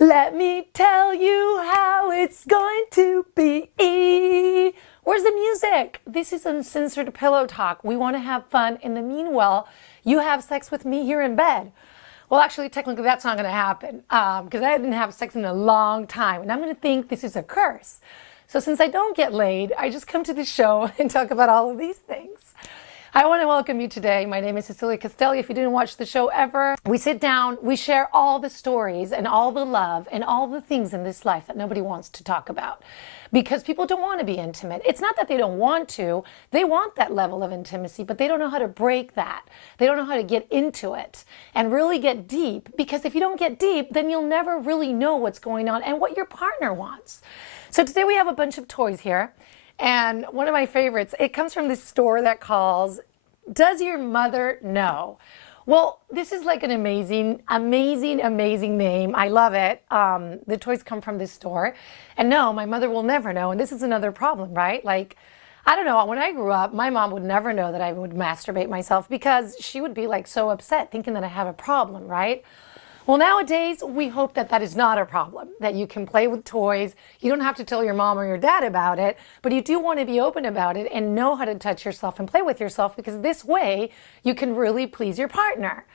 Let me tell you how it's going to be. Where's the music? This is Uncensored Pillow Talk. We want to have fun. In the meanwhile, you have sex with me here in bed. Well, actually, technically, that's not going to happen because I didn't have sex in a long time. And I'm going to think this is a curse. So since I don't get laid, I just come to the show and talk about all of these things. I want to welcome you today. My name is Cecilia Castelli. If you didn't watch the show ever, we sit down, we share all the stories and all the love and all the things in this life that nobody wants to talk about because people don't want to be intimate. It's not that they don't want to. They want that level of intimacy, but they don't know how to break that. They don't know how to get into it and really get deep, because if you don't get deep, then you'll never really know what's going on and what your partner wants. So today we have a bunch of toys here. And one of my favorites, it comes from this store that calls, Does Your Mother Know? Well, this is like an amazing name. I love it. The toys come from this store. And no, my mother will never know. And this is another problem, right? Like, I don't know, when I grew up, my mom would never know that I would masturbate myself because she would be like so upset thinking that I have a problem, right? Well, nowadays, we hope that that is not a problem, that you can play with toys. You don't have to tell your mom or your dad about it, but you do want to be open about it and know how to touch yourself and play with yourself, because this way you can really please your partner.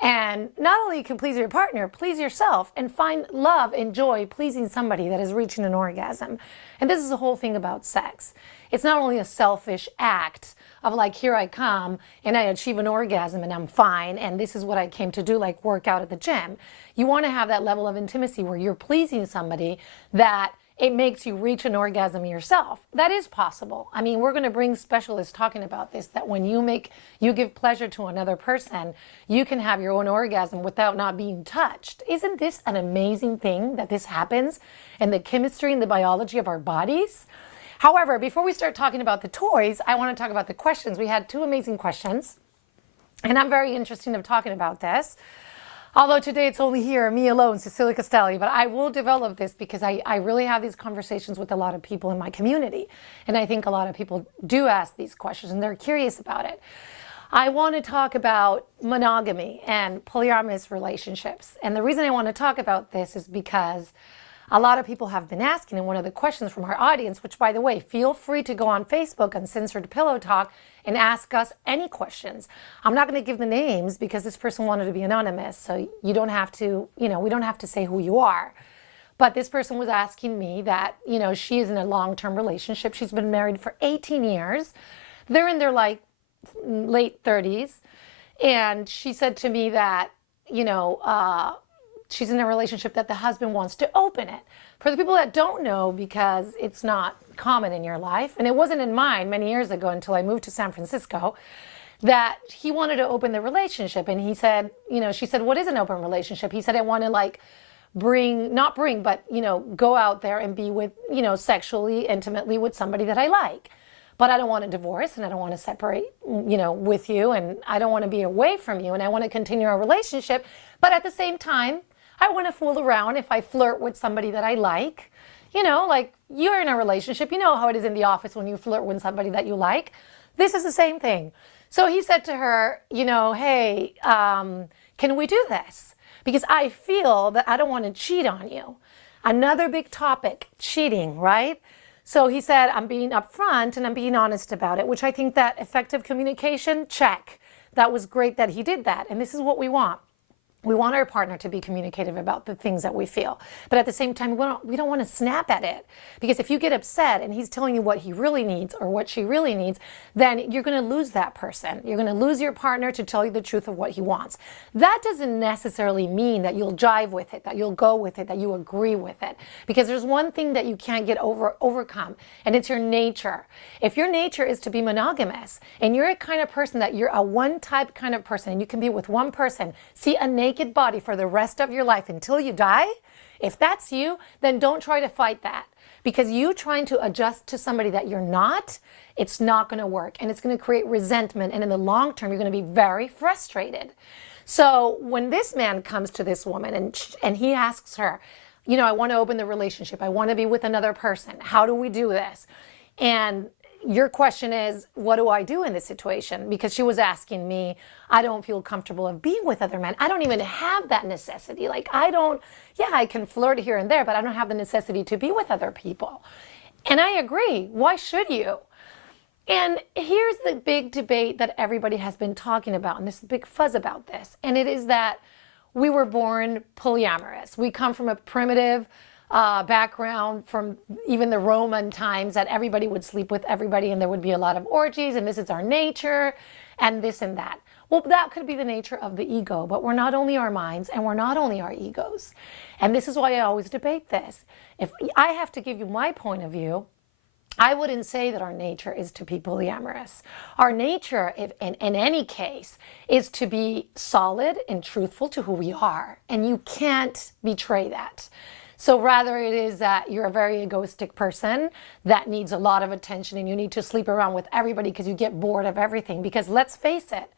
And not only you can please your partner, please yourself and find love and joy pleasing somebody that is reaching an orgasm. And this is the whole thing about sex. It's not only a selfish act of like, here I come and I achieve an orgasm and I'm fine and this is what I came to do, like work out at the gym. You want to have that level of intimacy where you're pleasing somebody that it makes you reach an orgasm yourself. That is possible. I mean, we're going to bring specialists talking about this, that when you give pleasure to another person, you can have your own orgasm without not being touched. Isn't this an amazing thing that this happens in the chemistry and the biology of our bodies? However, before we start talking about the toys, I want to talk about the questions. We had two amazing questions, and I'm very interested in talking about this. Although today it's only here, me alone, Cecilia Castelli, but I will develop this because I really have these conversations with a lot of people in my community. And I think a lot of people do ask these questions and they're curious about it. I want to talk about monogamy and polyamorous relationships. And the reason I want to talk about this is because a lot of people have been asking, and one of the questions from our audience, which by the way, feel free to go on Facebook, Uncensored Pillow Talk, and ask us any questions. I'm not going to give the names because this person wanted to be anonymous, so you don't have to, we don't have to say who you are. But this person was asking me that, she is in a long-term relationship. She's been married for 18 years. They're in their like late 30s. And she said to me that, she's in a relationship that the husband wants to open it. For the people that don't know, because it's not common in your life, and it wasn't in mine many years ago until I moved to San Francisco, that he wanted to open the relationship. And he said, she said, what is an open relationship? He said, I want to like go out there and be with, sexually, intimately with somebody that I like. But I don't want a divorce and I don't want to separate, with you, and I don't want to be away from you, and I want to continue our relationship. But at the same time, I want to fool around if I flirt with somebody that I like. Like you're in a relationship, you know how it is in the office when you flirt with somebody that you like. This is the same thing. So he said to her, hey, can we do this? Because I feel that I don't want to cheat on you. Another big topic, cheating, right? So he said, I'm being upfront and I'm being honest about it, which I think that effective communication, check. That was great that he did that. And this is what we want. We want our partner to be communicative about the things that we feel. But at the same time, we don't want to snap at it. Because if you get upset and he's telling you what he really needs or what she really needs, then you're going to lose that person. You're going to lose your partner to tell you the truth of what he wants. That doesn't necessarily mean that you'll jive with it, that you'll go with it, that you agree with it. Because there's one thing that you can't get overcome, and it's your nature. If your nature is to be monogamous, and you're a kind of person that you're a one-type kind of person, and you can be with one person, see a naked body for the rest of your life until you die, if that's you, then don't try to fight that. Because you trying to adjust to somebody that you're not, it's not going to work. And it's going to create resentment. And in the long term, you're going to be very frustrated. So when this man comes to this woman and he asks her, I want to open the relationship. I want to be with another person. How do we do this? And your question is, what do I do in this situation? Because she was asking me, I don't feel comfortable of being with other men. I don't even have that necessity. Like, I can flirt here and there, but I don't have the necessity to be with other people. And I agree. Why should you? And here's the big debate that everybody has been talking about, and this big fuzz about this. And it is that we were born polyamorous. We come from a primitive background from even the Roman times that everybody would sleep with everybody and there would be a lot of orgies and this is our nature and this and that. Well, that could be the nature of the ego, but we're not only our minds and we're not only our egos. And this is why I always debate this. If I have to give you my point of view, I wouldn't say that our nature is to be polyamorous. Our nature, in any case, is to be solid and truthful to who we are. And you can't betray that. So rather it is that you're a very egoistic person that needs a lot of attention and you need to sleep around with everybody because you get bored of everything. Because let's face it,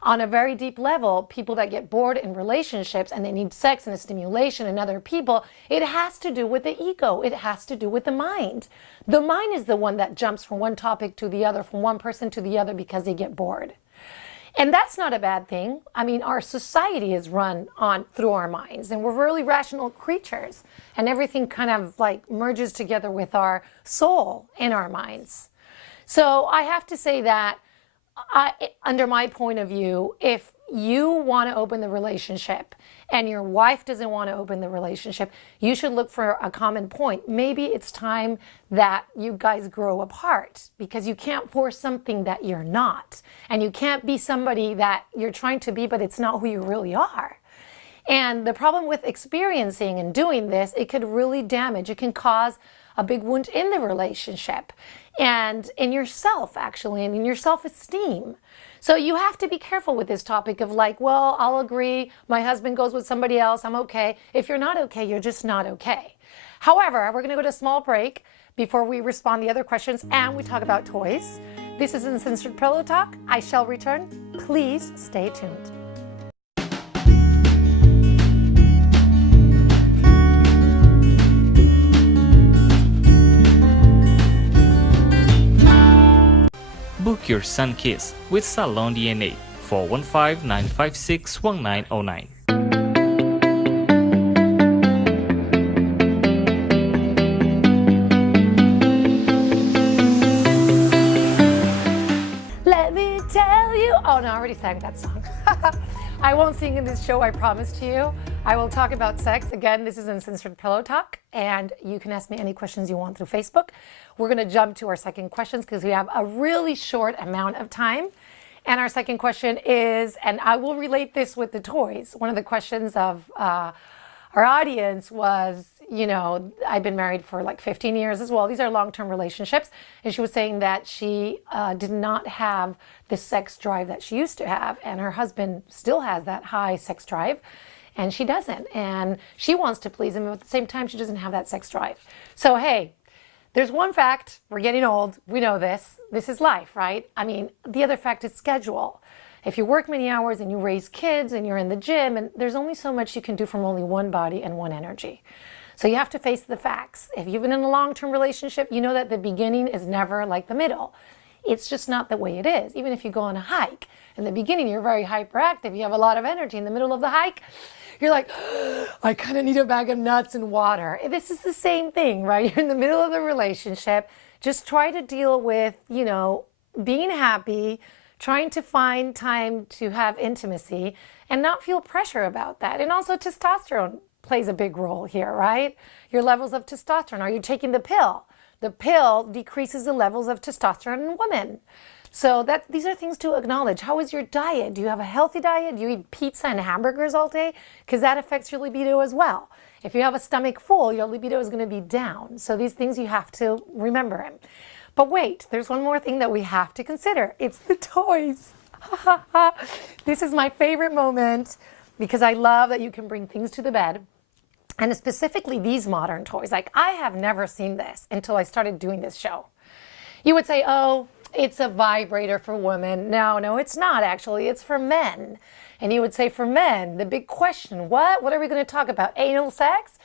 on a very deep level, people that get bored in relationships and they need sex and a stimulation and other people, it has to do with the ego. It has to do with the mind. The mind is the one that jumps from one topic to the other, from one person to the other because they get bored. And that's not a bad thing. I mean, our society is run on through our minds and we're really rational creatures and everything kind of like merges together with our soul in our minds. So I have to say that under my point of view, if you want to open the relationship and your wife doesn't want to open the relationship, you should look for a common point. Maybe it's time that you guys grow apart because you can't force something that you're not. And you can't be somebody that you're trying to be, but it's not who you really are. And the problem with experiencing and doing this, it could really damage. It can cause a big wound in the relationship and in yourself, actually, and in your self-esteem. So you have to be careful with this topic of like, well, I'll agree, my husband goes with somebody else, I'm okay. If you're not okay, you're just not okay. However, we're going to go to a small break before we respond to the other questions and we talk about toys. This is Uncensored Pillow Talk. I shall return. Please stay tuned. Book your sun kiss with Salon DNA 415-956-1909. Let me tell you. Oh, no, I already sang that song. I won't sing in this show, I promise to you. I will talk about sex. Again, this is Uncensored Pillow Talk, and you can ask me any questions you want through Facebook. We're going to jump to our second questions because we have a really short amount of time. And our second question is, and I will relate this with the toys. One of the questions of our audience was, you know, I've been married for like 15 years as well. These are long-term relationships. And she was saying that she did not have the sex drive that she used to have. And her husband still has that high sex drive. And she doesn't. And she wants to please him. But at the same time, she doesn't have that sex drive. So, hey, there's one fact. We're getting old. We know this. This is life, right? I mean, the other fact is schedule. If you work many hours and you raise kids and you're in the gym, and there's only so much you can do from only one body and one energy. So you have to face the facts. If you've been in a long-term relationship, you know that the beginning is never like the middle. It's just not the way it is. Even if you go on a hike, in the beginning you're very hyperactive, you have a lot of energy. In the middle of the hike, you're like, I kind of need a bag of nuts and water. This is the same thing, right? You're in the middle of the relationship. Just try to deal with, you know, being happy, trying to find time to have intimacy and not feel pressure about that. And also testosterone plays a big role here, right? Your levels of testosterone. Are you taking the pill? The pill decreases the levels of testosterone in women. So these are things to acknowledge. How is your diet? Do you have a healthy diet? Do you eat pizza and hamburgers all day? Because that affects your libido as well. If you have a stomach full, your libido is going to be down. So these things you have to remember. But wait, there's one more thing that we have to consider. It's the toys. This is my favorite moment because I love that you can bring things to the bed. And specifically these modern toys. Like, I have never seen this until I started doing this show. You would say, oh, it's a vibrator for women. No, it's not actually. It's for men. And you would say, for men, the big question, what are we going to talk about? Anal sex?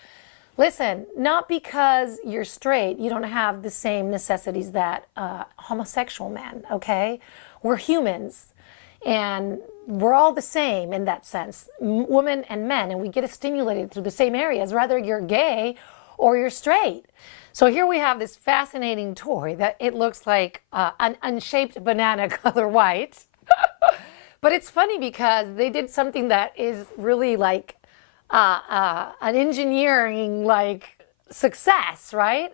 Listen, not because you're straight, you don't have the same necessities that homosexual men, okay? We're humans, and we're all the same in that sense, women and men, and we get stimulated through the same areas, whether you're gay or you're straight. So here we have this fascinating toy that it looks like an unshaped banana color white. But it's funny because they did something that is really like an engineering like success, right?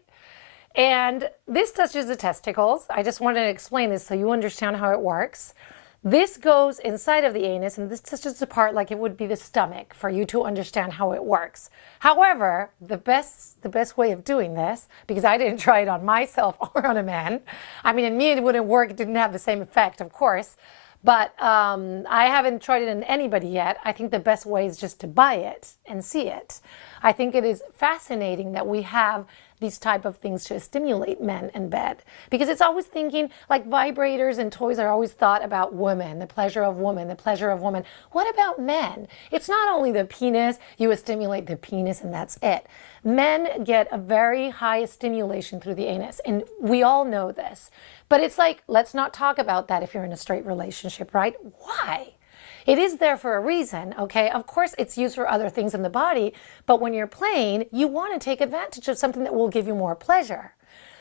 And this touches the testicles. I just wanted to explain this so you understand how it works. This goes inside of the anus, and this touches the part like it would be the stomach for you to understand how it works. However, the best way of doing this, because I didn't try it on myself or on a man. I mean, in me it wouldn't work. It didn't have the same effect, of course. But I haven't tried it in anybody yet. I think the best way is just to buy it and see it. I think it is fascinating that we have these type of things to stimulate men in bed, because it's always thinking like vibrators and toys are always thought about women, the pleasure of women, the pleasure of women. What about men? It's not only the penis, you stimulate the penis and that's it. Men get a very high stimulation through the anus, and we all know this. But it's like, let's not talk about that if you're in a straight relationship, right? Why? It is there for a reason, okay? Of course, it's used for other things in the body, but when you're playing, you want to take advantage of something that will give you more pleasure.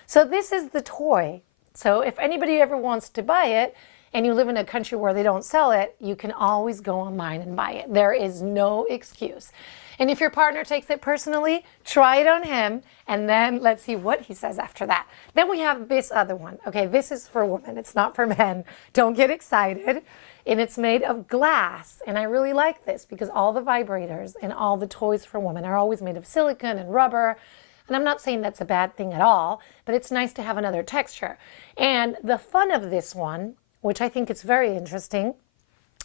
So this is the toy. So if anybody ever wants to buy it, and you live in a country where they don't sell it, you can always go online and buy it. There is no excuse. And if your partner takes it personally, try it on him, and then let's see what he says after that. Then we have this other one. Okay, this is for women. It's not for men. Don't get excited. And it's made of glass. And I really like this because all the vibrators and all the toys for women are always made of silicone and rubber. And I'm not saying that's a bad thing at all, but it's nice to have another texture. And the fun of this one, which I think is very interesting,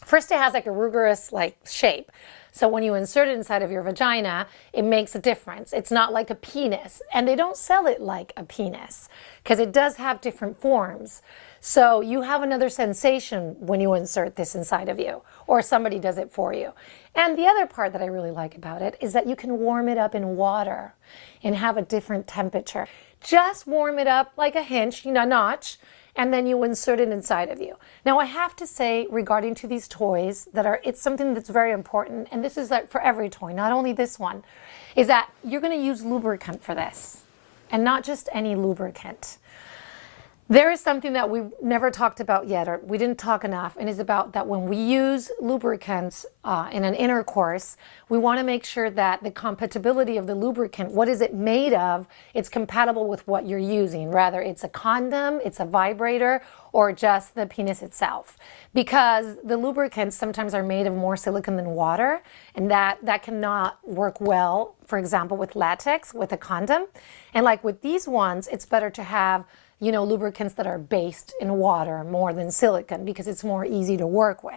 first it has like a rugerous like shape. So when you insert it inside of your vagina, it makes a difference. It's not like a penis. And they don't sell it like a penis because it does have different forms. So you have another sensation when you insert this inside of you, or somebody does it for you. And the other part that I really like about it is that you can warm it up in water and have a different temperature. Just warm it up like a hinge, a notch, and then you insert it inside of you. Now I have to say regarding to these toys it's something that's very important, and this is like for every toy, not only this one, is that you're going to use lubricant for this, and not just any lubricant. There is something that we never talked about yet, or we didn't talk enough, and is about that when we use lubricants in an intercourse, we want to make sure that the compatibility of the lubricant, what is it made of, it's compatible with what you're using. Rather, it's a condom, it's a vibrator, or just the penis itself. Because the lubricants sometimes are made of more silicone than water, and that cannot work well, for example, with latex, with a condom. And like with these ones, it's better to have lubricants that are based in water more than silicone because it's more easy to work with.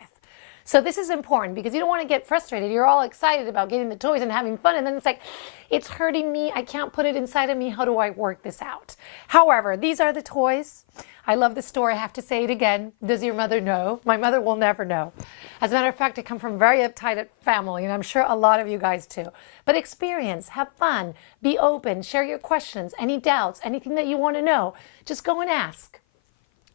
So this is important because you don't want to get frustrated. You're all excited about getting the toys and having fun, and then it's like, it's hurting me. I can't put it inside of me. How do I work this out? However, these are the toys. I love the store. I have to say it again. Does your mother know? My mother will never know. As a matter of fact, I come from a very uptight family, and I'm sure a lot of you guys too. But experience, have fun, be open, share your questions, any doubts, anything that you want to know, just go and ask.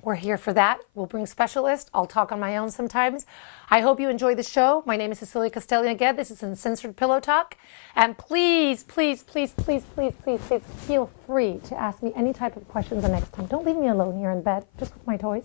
We're here for that. We'll bring specialists. I'll talk on my own sometimes. I hope you enjoy the show. My name is Cecilia Castelli again. This is Uncensored Pillow Talk. And please, please, please, please, please, please, please feel free to ask me any type of questions the next time. Don't leave me alone here in bed, just with my toys.